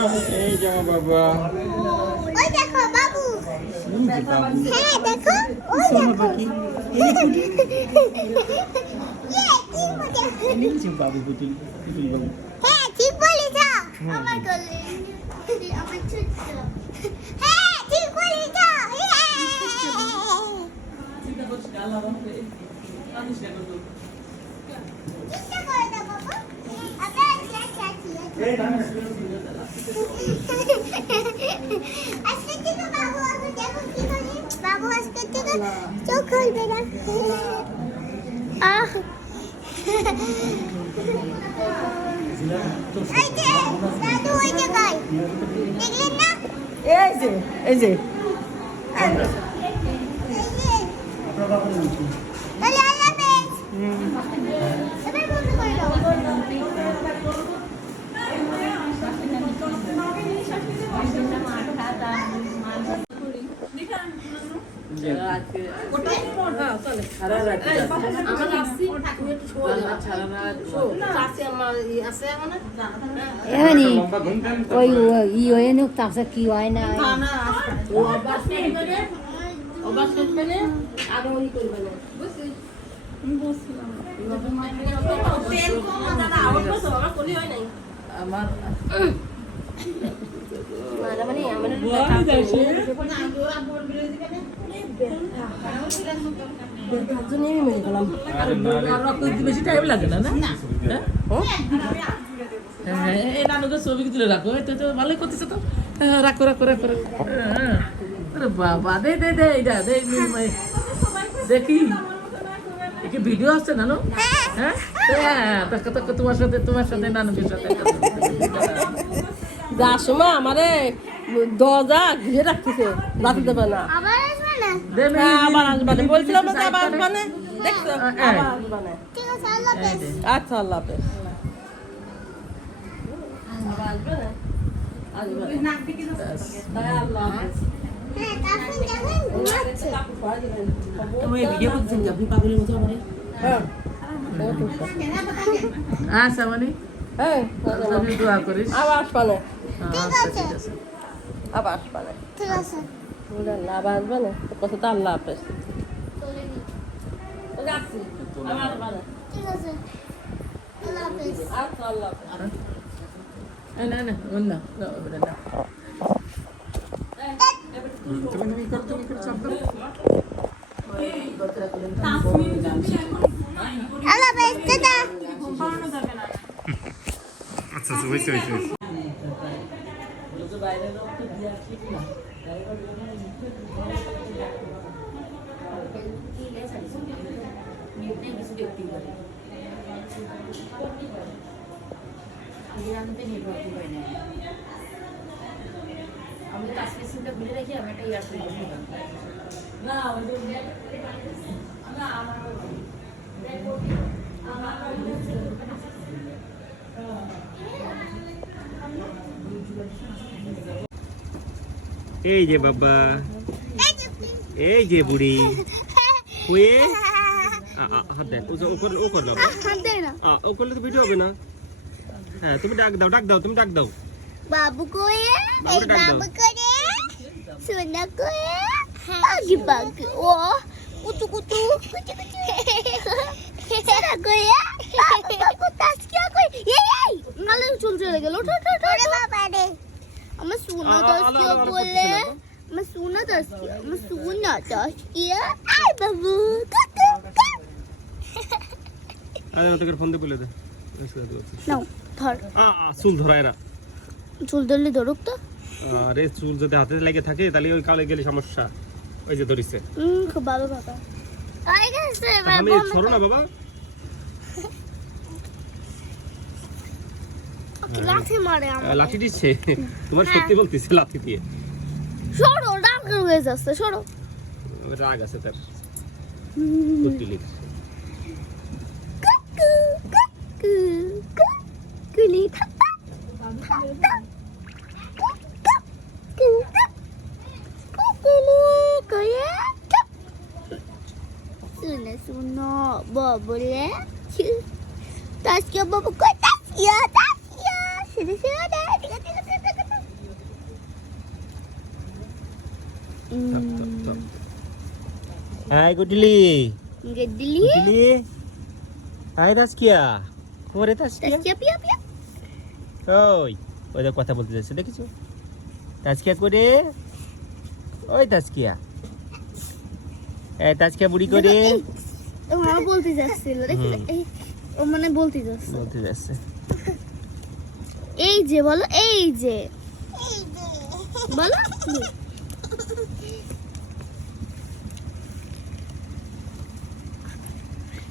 এই যে আমার বাবা। ওই দেখো বাবু। এই যে বাবু। হ্যাঁ দেখো ওই দেখো কি এই কুটি কি মজা এই যে বাবু পুতুল পুতুল বাবু। হ্যাঁ ঠিক বলেছ আমার গলে আমার ছোট হ্যাঁ ঠিক বলেছ চিন্তা করছি আল্লাহ বাবা আমি চেষ্টা করব চেষ্টা করে দাও বাবা আবার চেষ্টা এই আজকে থেকে বাবু আজকে দেখো কি করে বাবু আজকে থেকে চোখ খুলবে না আহ এই যে দাদু ওই জায়গায় দেখলেন না এই যে এই যে তাহলে আল্লাহ হাফেজ এবার বন্ধ করে দাও ওই তারপর কি হয় না বেশি টাইম লাগে না এই নানুকে ছবি তুলে রাখো তো তো ভালোই করতেছে তো রাখো রাখো রাখো আরে বাবা দে দে দে এইটা দে দেখি কি ভিডিও আসছে নানু হ্যাঁ তোমার সাথে নানুকের সাথে যার সময় আমারে দরজা ঘিরে রাখতেছে রাখতে দেবে না আবার আসবে না আবার আসবে বলছিলাম না আবার আসবে না দেখছো আবার আসবে না ঠিক আছে আল্লাহ হাফেজ আচ্ছা আল্লাহ হাফেজ আবার আসবে না আসবে না আল্লাহ হাফেজ হ্যাঁ তারপর যাবেন ঘুমাচ্ছে তুমি ভিডিও করছেন আপনি পাগলের মতো আমারে হ্যাঁ আচ্ছা মানে হ্যাঁ তুমি দোয়া করিস আবার আসবে না ঠিক আছে আবার আসবে না ঠিক আছে আবার আসবে না কত তো আল্লাহ হাফেজ যাচ্ছি আবার আসবে না ঠিক আছে আল্লাহ হাফেজ আচ্ছা আল্লাহ হাফেজ না না না না তুমি কর চাপ দাও। আল্লাহ হাফেজ টাটা আচ্ছা হইছে আমি তো আজকে সিনটা ভুলে রাখি আমি একটা ইয়ারফোন এই যে বাবা এই যে বুড়ি হুয়ে হাত দেখ ও কর বাবা ও করলে তো ভিডিও হবে না হ্যাঁ তুমি ডাক দাও তুমি ডাক দাও বাবু কোয়ে এই বাবু করে সোনা কোয়ে আগে বাগে ও কুতু কুতু কুচু কুচু সোনা কোয়ে বাবু তাসকিয়া কোয়ে এই নালে চলে গেল ওরে বাবা রে আমার সোনা তাসকিয়া বলে আমার সোনা তাসকিয়া আই বাবু কুতু আরে তোকে ফোন দে বলে দে নাও ধর চুল ধরা এরা চুল ধরলে ধরুক তো আরে চুল যদি হাতে লেগে থাকে তাহলে ওই কালে গেলে সমস্যা ওই যে ধরিছে খুব ভালো কথা আই গেছে আমি ছড়ো না বাবা লাঠি মারে আমার লাঠি দিচ্ছে তোমার সত্যি বলতেছে লাঠি দিয়ে সরো রাগ হয়ে যাচ্ছে সরো রাগ আছে তার সত্যি লিখ কুকু কুকু কুলি থাপা Suno bobole. Tasya bobo ko tasya. Sini. Tiga. হাই গুডলি গেডলি গুডলি হাই তাসকিয়া ওরে তাসকিয়া তাসকিয়া পিয়া পিয়া ওই ওদের কথা বলতে যাচ্ছে দেখেছো তাসকিয়া করে ওই তাসকিয়া তাসকিয়া বুড়ি করে ও মানে বলতে যাচ্ছিল ও মানে বলতে যাচ্ছে এই যে বলো এই যে বলো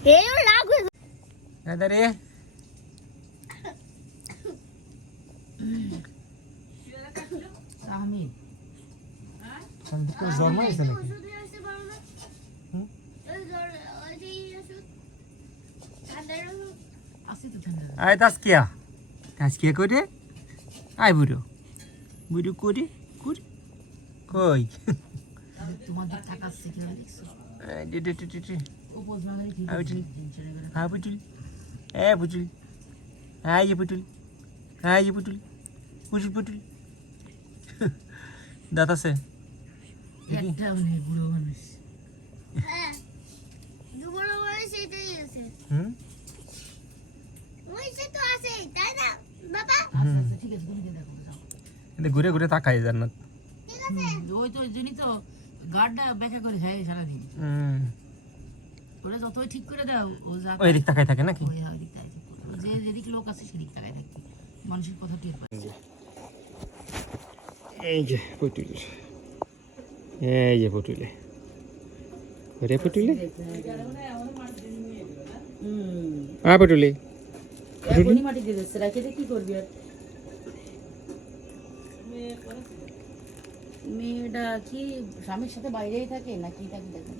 এই ও রাগ হয়ে দাঁড়ে আমি জন্ম হয়েছে নাকি আসি তো ঠান্ডা আয় তাসকিয়া করে আয় বুড়ো বুড়ো করে করে কই তোমাদের থাকাচ্ছে কি দেখছো ও পোজমাগারি ঠিক আয় আছে বুটুল হ্যাঁ বুটুল বুটুল হ্যাঁ যে বুটুল হ্যাঁ যে বুটুল বুটুল বুটুল দাঁত আছে একটা মানে বুড়ো মানুষ হ্যাঁ দুবড় বড় সেটাই আছে ওই সে তো আছে তাই না বাবা আচ্ছা ঠিক আছে তুমি দেখো যাও কিন্তু ঘুরে ঘুরে তাকায় জান্নাত ঠিক আছে ওই তো জন্যই তো গার্ডটা ব্যাখ্যা করে যায় সারাদিন ওরা যতই ঠিক করে দাও ও যা ওই দিক তাকায় থাকে নাকি ওই হয় দিক তাকায় থাকে যে যেদিক লোক আছে সেদিক তাকায় থাকে মানুষের কথা টের পায় এই যে পুটুল এই যে পুটুলে ওরে পুটুলে পুটুলে এখনই মাটি দিয়ে দিচ্ছে রাখে কি করবি আর মেয়েটা কি স্বামীর সাথে বাইরেই থাকে নাকি থাকে দেখেন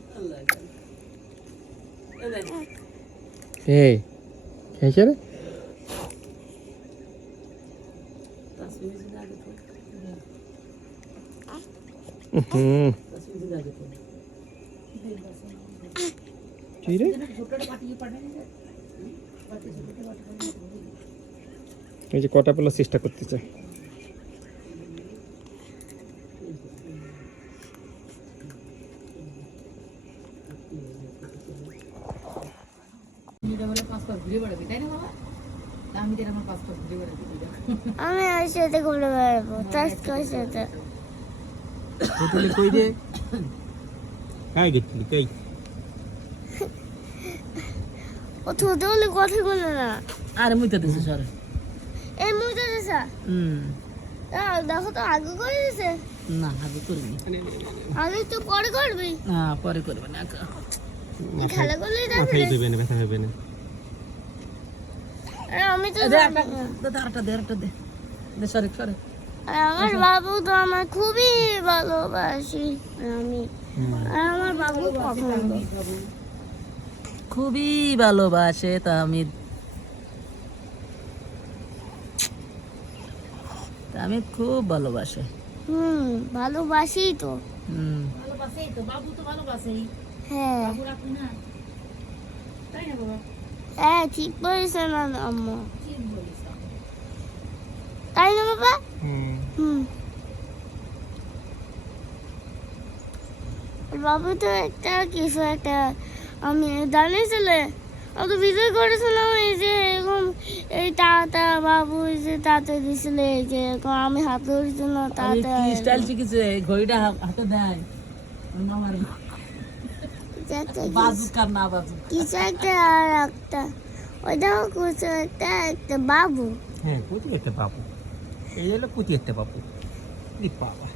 এই খেয়েছে রে কি রে এই যে কটা পেলো চেষ্টা করতেছে আমি আর সাথে ঘুরে বেড়াবো তাসকার সাথে পুটুলে কই রে কাই গেছিলি কাই ও ছোট হলে কথা বলে না আরে মুইতে দিছে সরে এই মুজে দিছা দেখো তো আগে করে দিছে না আগে করিনি আগে তো পরে করবি না পরে করবে না খেলা করলেই মাথায় দেবে না ব্যথা হবে না আরে আমি তো আরেকটা দে সরে সরে আর আমার বাবু তো আমার খুবই ভালোবাসি আমি আর আমার বাবু পছন্দ খুবই ভালোবাসে তামিদ তামিদ খুব ভালোবাসে ভালোবাসি তো ভালোবাসেই তো বাবু তো ভালোবাসেই হ্যাঁ বাবু রাখি না তাই না বাবা হ্যাঁ ঠিক বলেছে না আম্মা ঠিক বলিস তাই না বাবা বাবু তো একটা কিছু একটা আমি জানিয়েছিলে আমি তো ভিডিও করেছিলাম এই যে এরকম এই তাতা বাবু এই যে তাতে দিছিল এই যে এরকম আমি হাত ধরেছিল তাতে কি স্টাইল শিখেছে ঘড়িটা হাতে দেয় মামার বাজুকার না বাজু কিছু একটা আর একটা ওইটাও কিছু একটা একটা বাবু হ্যাঁ পুতি একটা বাবু এই হলো পুতি একটা বাবু বাবা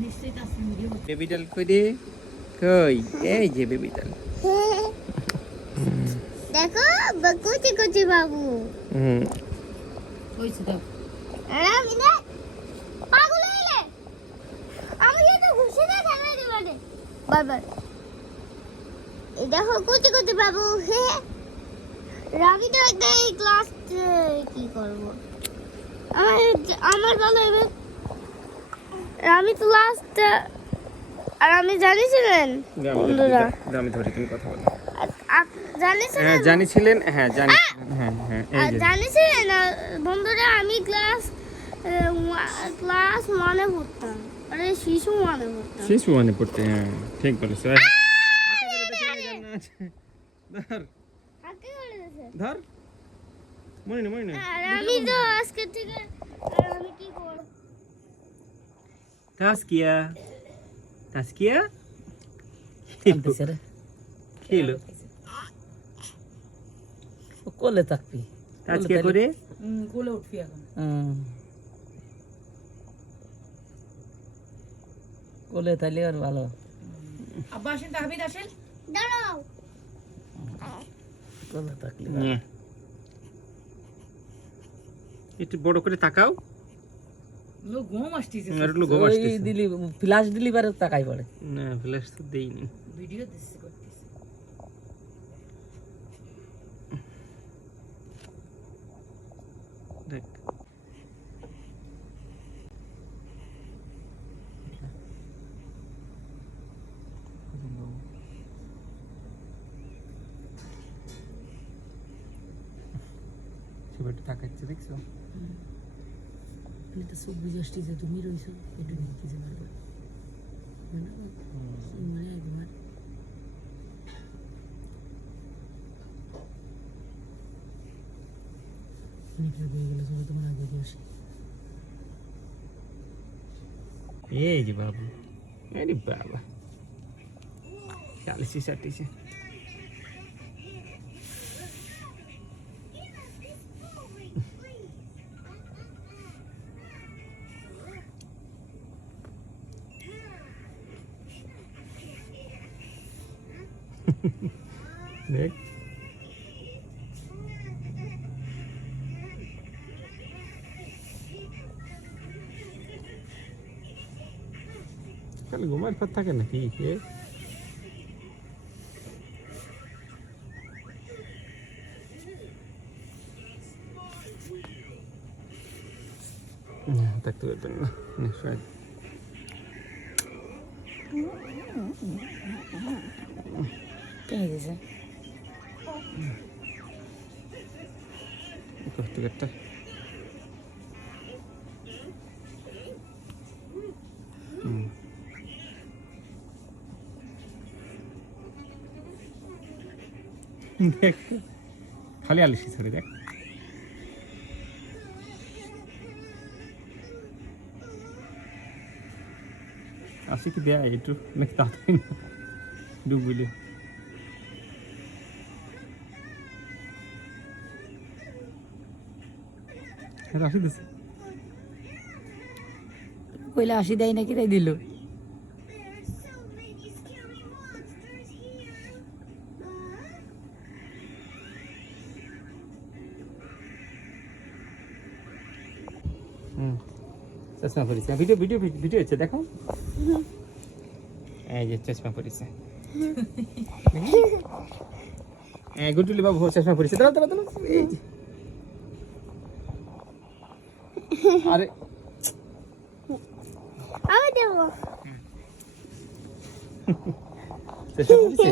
নিশ্চয়ই কাছে ভিডিও বেবিডাল কই রে কই এই যে বেবিডাল দেখো কুচি কুচি বাবু কইছে দাও আর আমি না পাগল হইলে আমি তো ঘুষি না খেলা দিবানে বারবার এই দেখো কুচি কুচি বাবু আমি তো একটা এই ক্লাস কি করব আমার ভালো হবে আমি তো লাস্ট আর আমি জানিছিলেন বন্ধুরা আমি ধরে তুমি কথা বলো জানিছিলেন হ্যাঁ জানিছিলেন হ্যাঁ জানি হ্যাঁ হ্যাঁ এই আর যে জানিস না বন্ধুরা, আমি ক্লাস 1-এ পড়তাম, আরে শিশু 1-এ পড়তাম। শিশু মানে পড়তে, হ্যাঁ ঠিক বলেছ। ধর হাতে করে দিয়েছে। ধর, মনে না আর আমি তো আজকে থেকে আমি কি করব? তাসকিয়া কাঁদতেছে রে। খেলো ও কোলে থাকবি। তাসকিয়া করে কোলে উঠবি এখন। কোলে তাইলে আর ভালো। আব্বা আসেন, তাহবিদ আসেন। দাঁড়াও। কোলে থাকলে একটু বড় করে তাকাও। লোক ঘুম আসতেছে। আর একটু ঘুম আসতেছে। দিলি ফ্ল্যাশ দিলি বারে তাকাই পড়ে। না ফ্ল্যাশ তো দেইনি। ভিডিও দিচ্ছে করতেছে। দেখ সেটা তাকাচ্ছে, দেখছো? এটা সব বুঝে আসতেছে, তুমি রইছো একটু দেখতেছে বারবার। মানে একবার অনেকটা হয়ে গেল, চলো তোমার আগে দিয়ে আসি। এই যে বাবু, আরে বাবা, 40-60 দেখ খালি ঘুমার পর থাকে নাকি কে? থাকতে পারবেন না নিশ্চয়। কেন দিয়েছে? করতে করতে দেখ খালি আলিশি ছেড়ে দেখ। আসি কি দেয় একটু নাকি তাড়াতাড়ি ডুববিলে আসি দিছে। কইলে 80 দেয় নাকি, তাই দিল। চশমা পরিছে, ভিডিও ভিডিও ভিডিও হচ্ছে দেখো। এই যে চশমা পরিছে, গুড্ডুলি বাবু চশমা পরিছে। দাঁড়া দাঁড়া দাঁড়া, এই যে আরে আমি দেব। চশমা পরিছে।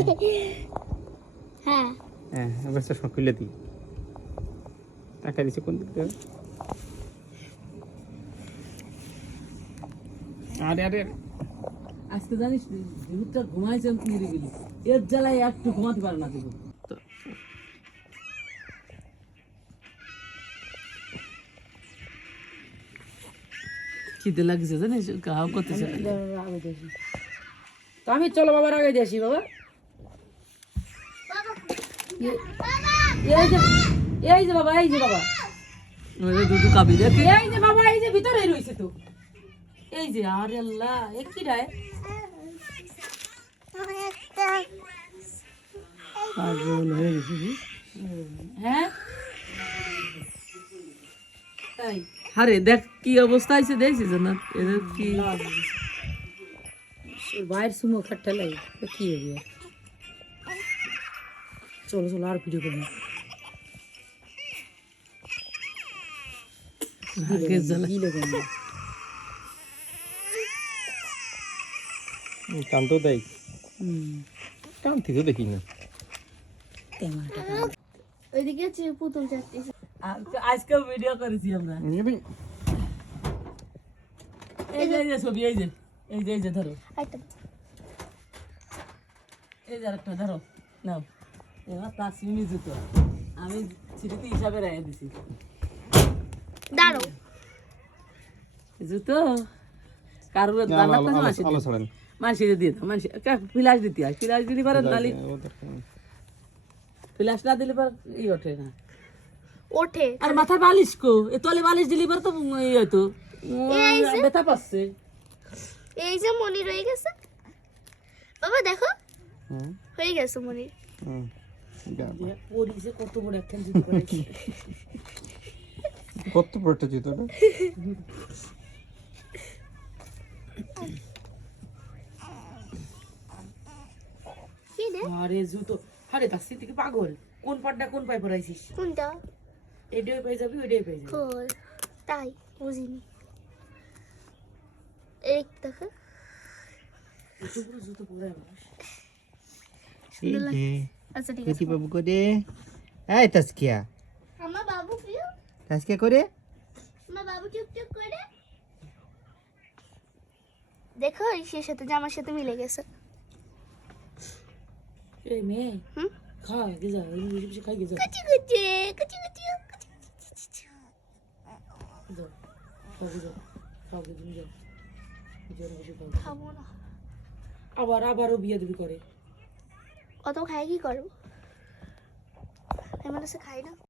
হ্যাঁ হ্যাঁ এবার চশমা খুলে দিই। টাকা দিচ্ছে কোন দিক থেকে? আরে আরে আজকে জানিস ভূতটা ঘুমাইছে মেরে গেলি, এর জ্বালায় একটু ঘুমাতে পারে না দেখো। খিদে লাগছে জানিস, গাও করতেছে। তো আমি চলো বাবার আগে দিয়ে আসি। বাবা এই যে বাবা, এই যে বাবা, দুধু কাবি দেখে এই যে বাবা, এই যে ভিতরে রইছে তো, এই যে। আরে আল্লাহ, এ কি রায়? পাগল হয়ে গেছে। হ্যাঁ তাই আরে দেখ কি অবস্থা আছে, দেখছিস না এদের কি? বাইর সুমো খাট্টা লাই, কি হবে? চলো চলো আর ভিডিও করি। রাগের জ্বালা। কান্ত দেয়, কান্তি তো দেখি না। ওইদিকে পুতুল চাচ্ছিস। আজকেও ভিডিও করেছি আমরা এই যে ছবি এই যে ধরো এই যে আরেকটা ধরো নাও এবার তার সিমি জুতো আমি স্মৃতি হিসাবে রেখে দিছি দাঁড়ো জুতো কারোর রান্না করে মাসি দিয়ে দাও মাসি ফিলাস দিতে হয় ফিলাস দিলে পারে নালি ফিলাস না দিলে পারে ওঠে না ওঠে আর মাথার বালিশ কো এ তলে বালিশ দিলে পারে তো হয়তো ব্যথা পাচ্ছে এই যে মনি রয়ে গেছে বাবা দেখো হয়ে গেছে মনি পরিছে কত বড় একটা জুতো করেছে কত বড়টা জুতোটা কি রে আরে জুতো আরে দাসি থেকে পাগল কোন পাটটা কোন পায়ে পরাইছিস কোনটা এটাই পেয়ে যাবি ওইটাই পেয়ে যাবি কই তাই বুঝিনি এই দেখো জুতো পরে এই যে আচ্ছা ঠিক কতি বাবু করে এই তাসকিয়া আমার বাবু প্রিয় তাসকিয়া করে আমার বাবু চুপচুপ করে দেখো সেই সাথে জামার সাথে মিলে গেছে এই মেয়ে হুম খা গেজা এই বেশি খাই গেজা কুচি কুচি কুচি কুচি যাও খাও গেজা যাও জোরে বসে খাও খাবো না আবারও বিয়ে দিবি করে অত খাই কি করবো আমি মনে হচ্ছে খাই না